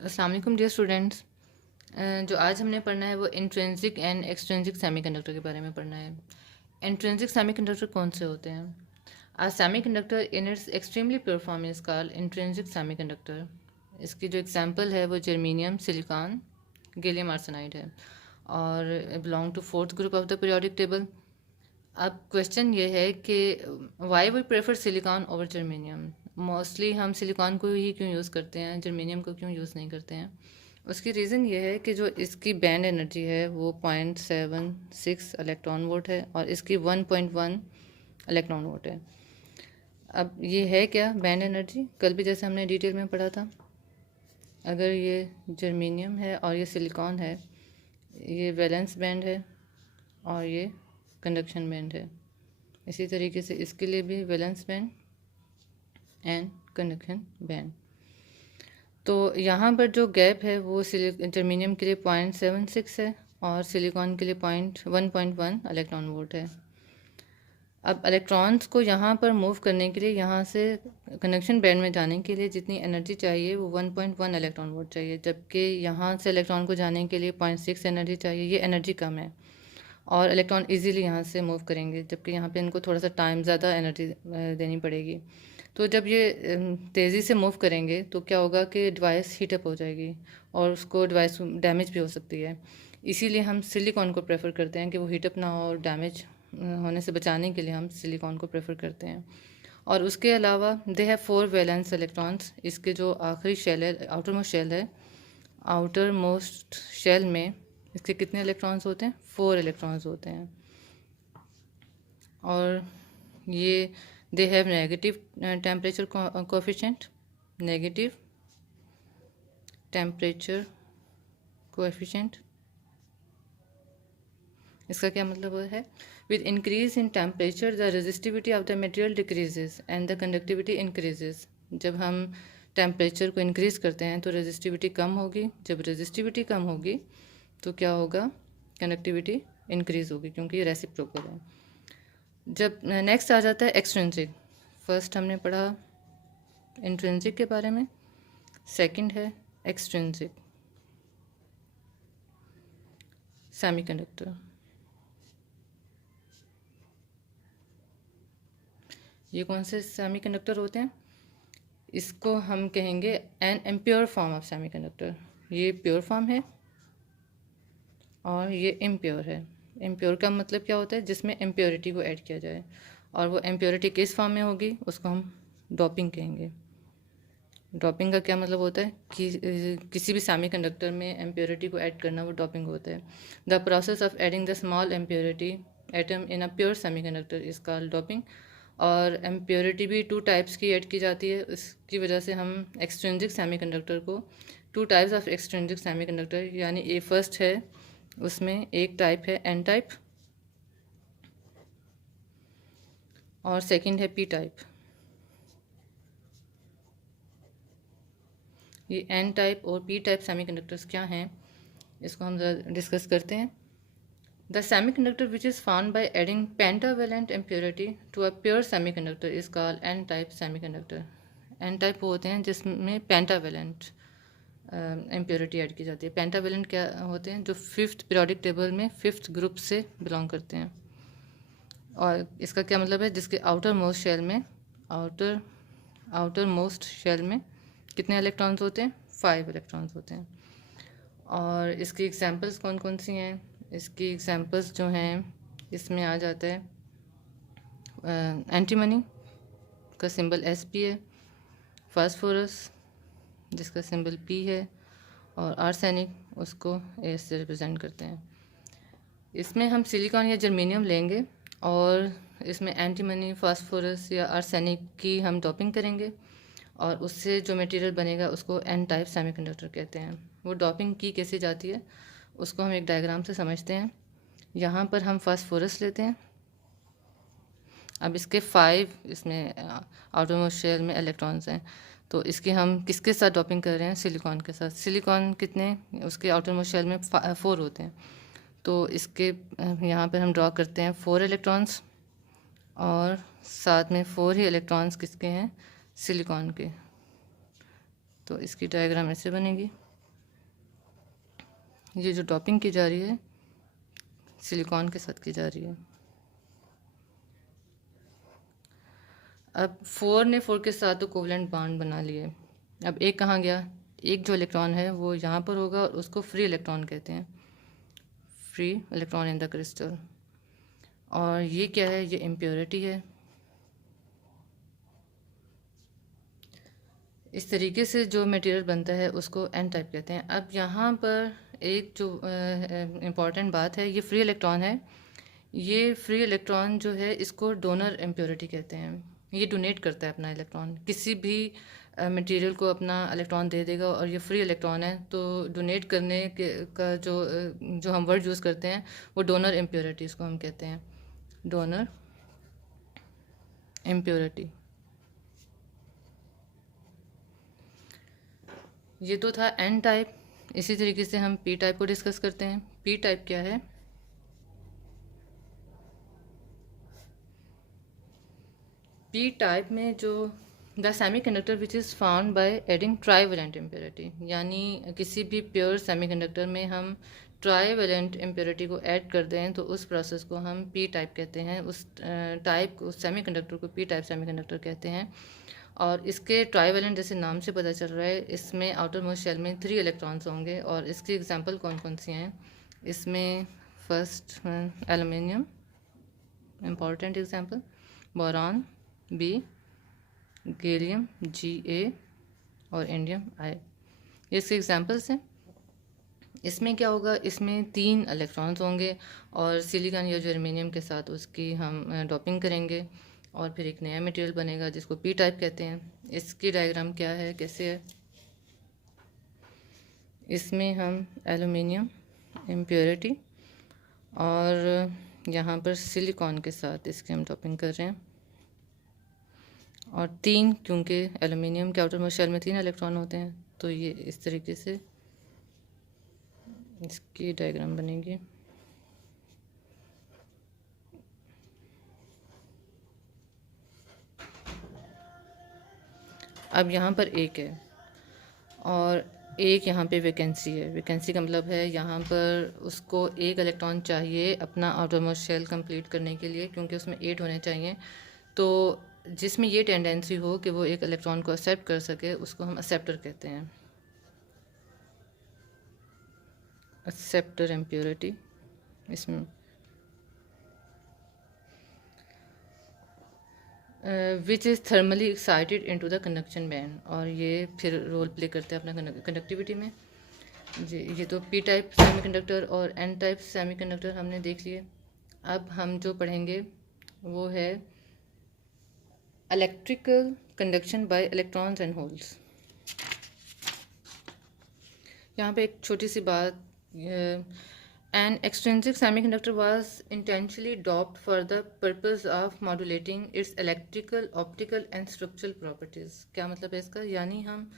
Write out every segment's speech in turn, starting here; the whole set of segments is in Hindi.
अस्सलाम वालेकुम डियर स्टूडेंट्स। जो आज हमने पढ़ना है वो इंट्रिंसिक एंड एक्सट्रिंसिक सेमीकंडक्टर के बारे में पढ़ना है। इंट्रिंसिक सेमीकंडक्टर कौन से होते हैं? A semiconductor in its extremely pure form is called intrinsic semiconductor. इसकी जो एग्जांपल है वो जर्मेनियम, सिलिकॉन, गैलियम आर्सेनाइड है और belong to fourth group of the periodic table. अब क्वेश्चन ये है कि why we prefer silicon over germanium. Mostly हम सिलिकॉन को ही क्यों यूज़ करते हैं, जर्मेनियम को क्यों यूज़ नहीं करते हैं? उसकी रीज़न ये है कि जो इसकी बैंड एनर्जी है वो 0.76 इलेक्ट्रॉन वोल्ट है और इसकी 1.1 इलेक्ट्रॉन वोल्ट है। अब ये है क्या बैंड एनर्जी? कल भी जैसे हमने डिटेल में पढ़ा था, अगर ये जर्मेनियम है और ये सिलिकॉन है, ये वैलेंस बैंड है और ये कंडक्शन बैंड है। इसी तरीके से इसके लिए भी valence band and conduction band. तो यहाँ पर जो गैप है वो जर्मेनियम के लिए 0.76 है और सिलिकॉन के लिए 1.1 इलेक्ट्रॉन वोल्ट है। अब इलेक्ट्रॉन्स को यहाँ पर मूव करने के लिए, यहाँ से कंडक्शन बैंड में जाने के लिए जितनी एनर्जी चाहिए वो 1.1 इलेक्ट्रॉन वोल्ट चाहिए, जबकि यहाँ से इलेक्ट्रॉन को जाने के लिए 0.6 एनर्जी चाहिए। ये एनर्जी कम है और इलेक्ट्रॉन इजीली यहाँ से मूव करेंगे, जबकि यहाँ पे इनको थोड़ा सा टाइम ज़्यादा एनर्जी देनी पड़ेगी। तो जब ये तेज़ी से मूव करेंगे तो क्या होगा कि डिवाइस हीटअप हो जाएगी और उसको डिवाइस डैमेज भी हो सकती है। इसीलिए हम सिलिकॉन को प्रेफर करते हैं कि वो हीटअप ना हो और डैमेज होने से बचाने के लिए हम सिलिकॉन को प्रेफर करते हैं। और उसके अलावा दे हैव 4 वैलेंस इलेक्ट्रॉन्स। इसके जो आखिरी शेल है, आउटर मोस्ट शेल है, आउटर मोस्ट शेल में इसके कितने इलेक्ट्रॉन्स होते हैं? 4 इलेक्ट्रॉन्स होते हैं। और ये they have negative temperature coefficient, negative temperature coefficient. इसका क्या मतलब है? With increase in temperature the resistivity of the material decreases and the conductivity increases. जब हम टेम्परेचर को इंक्रीज करते हैं तो रेजिस्टिविटी कम होगी, जब रेजिस्टिविटी कम होगी तो क्या होगा? कंडक्टिविटी इंक्रीज होगी, क्योंकि ये रेसिप्रोकल है। जब नेक्स्ट आ जाता है एक्सट्रिंसिक। फर्स्ट हमने पढ़ा इंट्रिंसिक के बारे में, सेकंड है एक्सट्रिंसिक सेमीकंडक्टर। ये कौन से सेमीकंडक्टर होते हैं? इसको हम कहेंगे an impure form of semiconductor. ये प्योर फॉर्म है और ये इम्प्योर है। इम्प्योर का मतलब क्या होता है? जिसमें इम्प्योरिटी को ऐड किया जाए, और वो इम्प्योरिटी किस फॉर्म में होगी उसको हम डोपिंग कहेंगे। डोपिंग का क्या मतलब होता है कि किसी भी सेमीकंडक्टर में इम्प्योरिटी को ऐड करना, वो डोपिंग होता है। The process of adding the small impurity atom in a pure semiconductor is called doping. और इम्प्योरिटी भी 2 टाइप्स की ऐड की जाती है। इसकी वजह से हम एक्सट्रिंसिक सेमीकंडक्टर को 2 टाइप्स ऑफ एक्सट्रिंसिक सेमीकंडक्टर, यानी ए फर्स्ट है उसमें एक टाइप है एन टाइप और सेकंड है पी टाइप। ये एन टाइप और पी टाइप सेमीकंडक्टर्स क्या हैं, इसको हम ज़रा डिस्कस करते हैं। The semiconductor which is found by adding pentavalent impurity to a pure semiconductor is called N type semiconductor. N type होते हैं जिसमें पेंटावेलेंट इम्प्योरिटी ऐड की जाती है। पेंटावेलेंट क्या होते हैं? जो 5th पीरियोडिक टेबल में 5th ग्रुप से बिलोंग करते हैं। और इसका क्या मतलब है? जिसके आउटर मोस्ट शेल में, आउटर मोस्ट शेल में कितने इलेक्ट्रॉन्स होते हैं? 5 इलेक्ट्रॉन्स होते हैं। और इसकी एग्जांपल्स कौन कौन सी हैं? इसकी एग्जांपल्स जो हैं इसमें आ जाता है एंटीमनी का सिंबल Sp है, फास्फोरस जिसका सिंबल P है, और आर्सेनिक उसको A से रिप्रेजेंट करते हैं। इसमें हम सिलिकॉन या जर्मेनियम लेंगे और इसमें एंटीमनी, फास्फोरस या आर्सेनिक की हम डोपिंग करेंगे और उससे जो मटेरियल बनेगा उसको एन टाइप सेमीकंडक्टर कहते हैं। वो डोपिंग की कैसे जाती है उसको हम एक डायग्राम से समझते हैं। यहाँ पर हम फास्फोरस लेते हैं। अब इसके 5 इसमें आउटर मोस्ट शेल में इलेक्ट्रॉन्स हैं, तो इसकी हम किसके साथ डोपिंग कर रहे हैं? सिलिकॉन के साथ। सिलिकॉन कितने? उसके आउटर मोस्ट शेल में 4 होते हैं, तो इसके यहाँ पर हम ड्रॉ करते हैं 4 इलेक्ट्रॉन्स और साथ में 4 ही इलेक्ट्रॉन्स किसके हैं? सिलिकॉन के। तो इसकी डायग्राम ऐसे बनेगी। ये जो डॉपिंग की जा रही है सिलिकॉन के साथ की जा रही है। अब 4 ने 4 के साथ तो कोवलेंट बॉन्ड बना लिए। अब एक कहाँ गया, एक जो इलेक्ट्रॉन है वो यहाँ पर होगा और उसको फ्री इलेक्ट्रॉन कहते हैं, free electron in the crystal. और ये क्या है, ये इम्प्योरिटी है। इस तरीके से जो मटेरियल बनता है उसको एन टाइप कहते हैं। अब यहाँ पर एक जो इम्पॉर्टेंट बात है, ये फ्री इलेक्ट्रॉन है। ये फ्री इलेक्ट्रॉन जो है इसको डोनर इम्प्योरिटी कहते हैं। ये डोनेट करता है अपना इलेक्ट्रॉन, किसी भी मटेरियल को अपना इलेक्ट्रॉन दे देगा। और ये फ्री इलेक्ट्रॉन है तो डोनेट करने के का जो हम वर्ड यूज़ करते हैं वो डोनर इम्प्योरिटी, इसको हम कहते हैं डोनर इम्प्योरिटी। ये तो था एन टाइप। इसी तरीके से हम पी टाइप को डिस्कस करते हैं। पी टाइप क्या है, पी टाइप में जो the semiconductor which is found by adding trivalent impurity, यानी किसी भी प्योर सेमीकंडक्टर में हम ट्राईवेलेंट इम्प्योरिटी को ऐड कर दें तो उस प्रोसेस को हम पी टाइप कहते हैं। उस टाइप को, उस सेमीकंडक्टर को पी टाइप सेमीकंडक्टर कहते हैं। और इसके ट्राईवेलेंट जैसे नाम से पता चल रहा है, इसमें आउटर मोस्ट शेल में 3 इलेक्ट्रॉन्स होंगे। और इसकी एग्जांपल कौन कौन सी हैं, इसमें first aluminium important example, boron B, gallium Ga और इंडियम I, ये इसके एग्जांपल्स हैं। इसमें क्या होगा, इसमें 3 इलेक्ट्रॉन्स होंगे और सिलिकॉन या जर्मेनियम के साथ उसकी हम डॉपिंग करेंगे और फिर एक नया मटेरियल बनेगा जिसको पी टाइप कहते हैं। इसकी डायग्राम क्या है, कैसे है, इसमें हम एल्युमिनियम इम्प्योरिटी और यहाँ पर सिलिकॉन के साथ इसकी हम डॉपिंग कर रहे हैं। और 3, क्योंकि एल्युमिनियम के आउटर मोस्ट शेल में 3 इलेक्ट्रॉन होते हैं तो ये इस तरीके से इसकी डायग्राम बनेगी। अब यहाँ पर एक है और एक यहाँ पे वैकेंसी है। वैकेंसी का मतलब है यहाँ पर उसको एक इलेक्ट्रॉन चाहिए अपना आउटर मोस्ट शेल कंप्लीट करने के लिए, क्योंकि उसमें 8 होने चाहिए। तो जिसमें ये टेंडेंसी हो कि वो एक इलेक्ट्रॉन को एक्सेप्ट कर सके उसको हम एक्सेप्टर कहते हैं, एक्सेप्टर इम्प्योरिटी। इसमें which is thermally excited into the conduction band, और ये फिर रोल प्ले करते हैं अपना कंडक्टिविटी में। जी, ये तो पी टाइप सेमीकंडक्टर और एन टाइप सेमीकंडक्टर हमने देख लिए। अब हम जो पढ़ेंगे वो है electrical conduction bye electrons and holes. यहाँ पे एक छोटी सी बात, an extrinsic semiconductor was intentionally doped for the purpose of modulating its electrical, optical and structural properties। क्या मतलब है इसका, यानी हम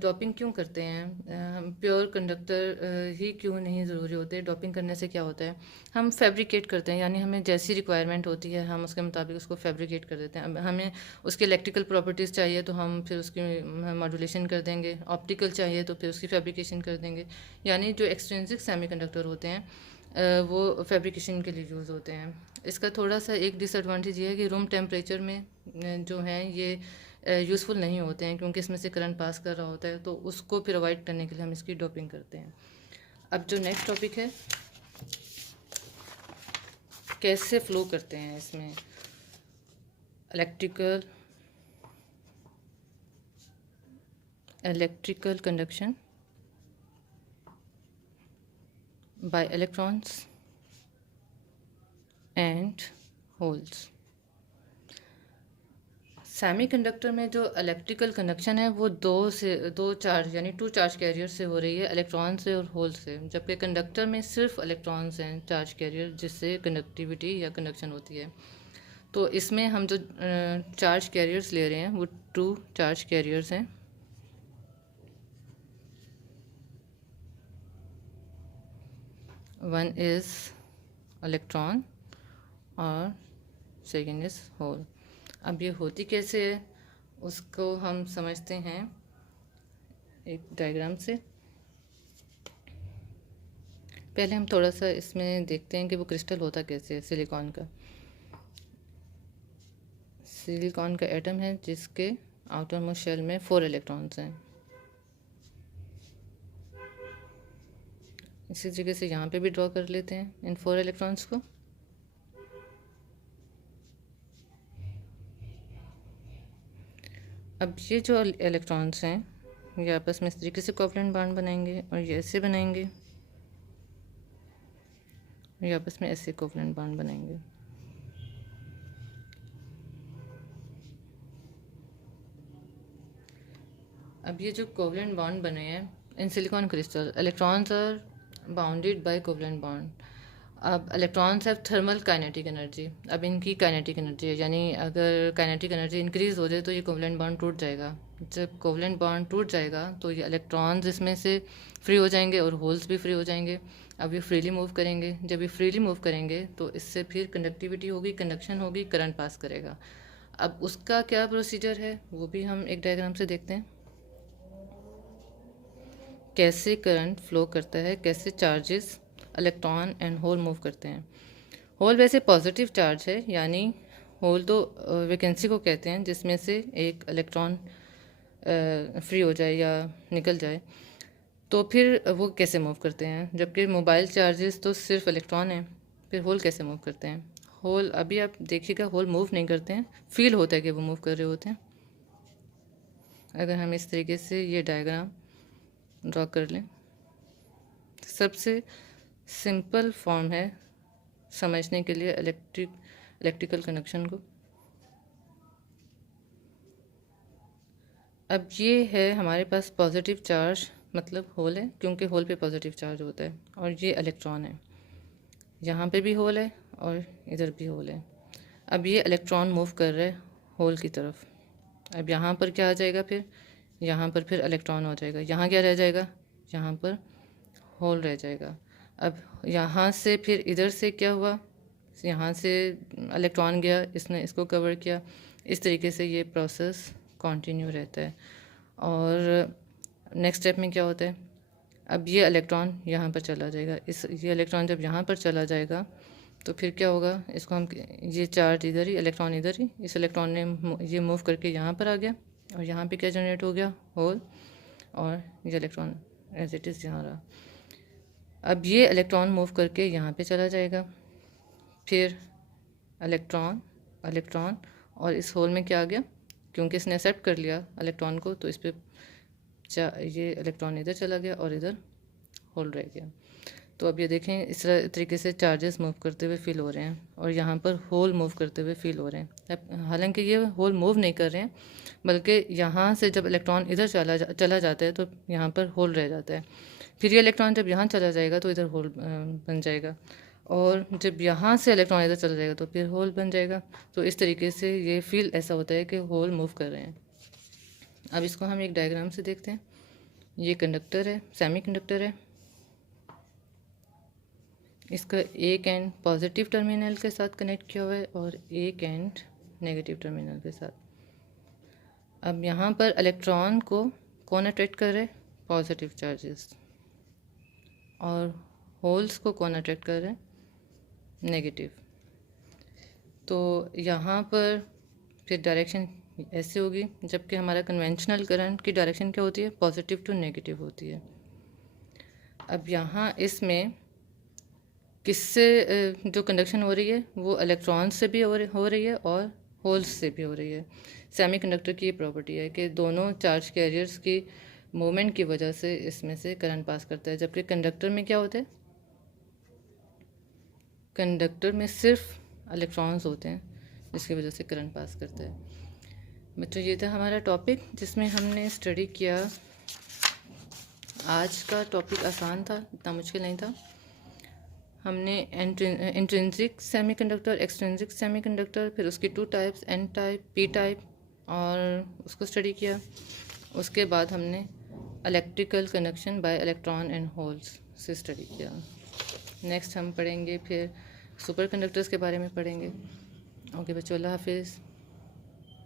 डॉपिंग क्यों करते हैं, प्योर कंडक्टर ही क्यों नहीं ज़रूरी होते। डॉपिंग करने से क्या होता है, हम फैब्रिकेट करते हैं, यानी हमें जैसी रिक्वायरमेंट होती है हम उसके मुताबिक उसको फैब्रिकेट कर देते हैं। अब हमें उसके इलेक्ट्रिकल प्रॉपर्टीज़ चाहिए तो हम फिर उसकी मॉड्यूलेशन कर देंगे, ऑप्टिकल चाहिए तो फिर उसकी फैब्रिकेशन कर देंगे। यानी जो एक्सट्रिंसिक सेमीकंडक्टर होते हैं वो फैब्रिकेशन के लिए यूज़ होते हैं। इसका थोड़ा सा एक डिसएडवांटेज ये है कि रूम टेम्परेचर में जो हैं ये यूज़फुल नहीं होते हैं, क्योंकि इसमें से करंट पास कर रहा होता है, तो उसको फिर अवॉइड करने के लिए हम इसकी डोपिंग करते हैं। अब जो नेक्स्ट टॉपिक है, कैसे फ्लो करते हैं इसमें electrical conduction bye electrons and holes. Semiconductor में जो इलेक्ट्रिकल कंडक्शन है वो दो चार्ज यानी 2 चार्ज कैरियर से हो रही है, इलेक्ट्रॉन से और होल से। जबकि कंडक्टर में सिर्फ इलेक्ट्रॉन्स हैं चार्ज कैरियर, जिससे कंडक्टिविटी या कंडक्शन होती है। तो इसमें हम जो चार्ज कैरियर्स ले रहे हैं वो 2 चार्ज कैरियर्स हैं। वन इज़ इलेक्ट्रॉन और सेकेंड इज़ होल। अब ये होती कैसे है उसको हम समझते हैं एक डायग्राम से। पहले हम थोड़ा सा इसमें देखते हैं कि वो क्रिस्टल होता कैसे है। सिलिकॉन का एटम है जिसके आउटर मोस्ट शेल में 4 इलेक्ट्रॉन्स हैं। इसी तरीके से यहाँ पे भी ड्रॉ कर लेते हैं इन 4 इलेक्ट्रॉन्स को। अब ये जो इलेक्ट्रॉन्स हैं ये आपस में इस तरीके से कोवलेंट बॉन्ड बनाएंगे और ये ऐसे बनाएंगे, ये आपस में ऐसे कोवलेंट बॉन्ड बनाएंगे। अब ये जो कोवलेंट बॉन्ड बने हैं in silicon crystal, electrons are bounded by covalent bond. अब electrons have thermal kinetic energy. अब इनकी काइनेटिक एनर्जी है, यानी अगर काइनेटिक एनर्जी इंक्रीज़ हो जाए तो ये कोवलेंट बॉन्ड टूट जाएगा। जब कोवलेंट बॉन्ड टूट जाएगा तो ये इलेक्ट्रॉन्स इसमें से फ्री हो जाएंगे और होल्स भी फ्री हो जाएंगे। अब ये फ्रीली मूव करेंगे। जब ये फ्रीली मूव करेंगे तो इससे फिर कंडक्टिविटी होगी, कंडक्शन होगी, करंट पास करेगा। अब उसका क्या प्रोसीजर है वो भी हम एक डायग्राम से देखते हैं, कैसे करंट फ्लो करता है, कैसे charges electron and hole move करते हैं। होल वैसे पॉजिटिव चार्ज है, यानी होल तो वैकेंसी को कहते हैं जिसमें से एक इलेक्ट्रॉन फ्री हो जाए या निकल जाए। तो फिर वो कैसे मूव करते हैं, जबकि मोबाइल चार्जेस तो सिर्फ इलेक्ट्रॉन है, फिर होल कैसे मूव करते हैं। होल अभी आप देखिएगा होल मूव नहीं करते हैं, फील होता है कि वो मूव कर रहे होते हैं। अगर हम इस तरीके से ये डायग्राम ड्रॉ कर लें, सबसे सिंपल फॉर्म है समझने के लिए इलेक्ट्रिकल कनेक्शन को। अब ये है हमारे पास पॉजिटिव चार्ज, मतलब होल है क्योंकि होल पे पॉजिटिव चार्ज होता है, और ये इलेक्ट्रॉन है। यहाँ पे भी होल है और इधर भी होल है। अब ये इलेक्ट्रॉन मूव कर रहे हैं होल की तरफ। अब यहाँ पर क्या आ जाएगा, फिर यहाँ पर फिर इलेक्ट्रॉन हो जाएगा। यहाँ क्या रह जाएगा, यहाँ पर होल रह जाएगा। अब यहाँ से फिर इधर से क्या हुआ, यहाँ से इलेक्ट्रॉन गया, इसने इसको कवर किया। इस तरीके से ये प्रोसेस कंटिन्यू रहता है। और नेक्स्ट स्टेप में क्या होता है, अब ये इलेक्ट्रॉन यहाँ पर चला जाएगा। ये इलेक्ट्रॉन जब यहाँ पर चला जाएगा तो फिर क्या होगा, इसको हम ये चार्ज इधर ही, इलेक्ट्रॉन इधर ही, इस इलेक्ट्रॉन ने ये मूव करके यहाँ पर आ गया और यहाँ पे क्या जनरेट हो गया, होल, और ये इलेक्ट्रॉन एज इट इज़ यहाँ रहा। अब ये इलेक्ट्रॉन मूव करके यहाँ पे चला जाएगा, फिर इलेक्ट्रॉन और इस होल में क्या आ गया, क्योंकि इसने एक्सेप्ट कर लिया इलेक्ट्रॉन को तो इस पर ये इलेक्ट्रॉन इधर चला गया और इधर होल रह गया। तो अब ये देखें इस तरीके से चार्जेस मूव करते हुए फील हो रहे हैं और यहाँ पर होल मूव करते हुए फील हो रहे हैं। हालांकि ये होल मूव नहीं कर रहे हैं, बल्कि यहाँ से जब इलेक्ट्रॉन इधर चला जाता है तो यहाँ पर होल रह जाता है। फिर ये इलेक्ट्रॉन जब यहाँ चला जाएगा तो इधर होल बन जाएगा, और जब यहाँ से इलेक्ट्रॉन इधर चला जाएगा तो फिर होल बन जाएगा। तो इस तरीके से ये फील ऐसा होता है कि होल मूव कर रहे हैं। अब इसको हम एक डायग्राम से देखते हैं। ये कंडक्टर है, सेमी कंडक्टर है। इसका एक एंड पॉजिटिव टर्मिनल के साथ कनेक्ट किया हुआ है और एक एंड नेगेटिव टर्मिनल के साथ। अब यहाँ पर इलेक्ट्रॉन को कौन अट्रैक्ट कर रहे हैं, पॉजिटिव चार्जेस, और होल्स को कौन अट्रैक्ट कर रहे हैं, नेगेटिव। तो यहाँ पर फिर डायरेक्शन ऐसे होगी, जबकि हमारा कन्वेंशनल करंट की डायरेक्शन क्या होती है, पॉजिटिव टू नेगेटिव होती है। अब यहाँ इसमें किससे जो कंडक्शन हो रही है वो इलेक्ट्रॉन से भी हो रही है और होल्स से भी हो रही है। सेमीकंडक्टर की ये प्रॉपर्टी है कि दोनों चार्ज कैरियर्स की मूवमेंट की वजह से इसमें से करंट पास करता है, जबकि कंडक्टर में क्या होता है, कंडक्टर में सिर्फ इलेक्ट्रॉन्स होते हैं जिसकी वजह से करंट पास करता है। बच्चों ये था हमारा टॉपिक जिसमें हमने स्टडी किया। आज का टॉपिक आसान था, इतना मुश्किल नहीं था। हमने इंट्रिंसिक सेमीकंडक्टर, एक्सट्रिंसिक सेमीकंडक्टर, फिर उसकी 2 types, N type, P type, और उसको स्टडी किया। उसके बाद हमने electrical connection by electron and holes से स्टडी किया। नेक्स्ट हम पढ़ेंगे फिर सुपर कंडक्टर्स के बारे में पढ़ेंगे। ओके बच्चों, अल्लाह हाफिज़।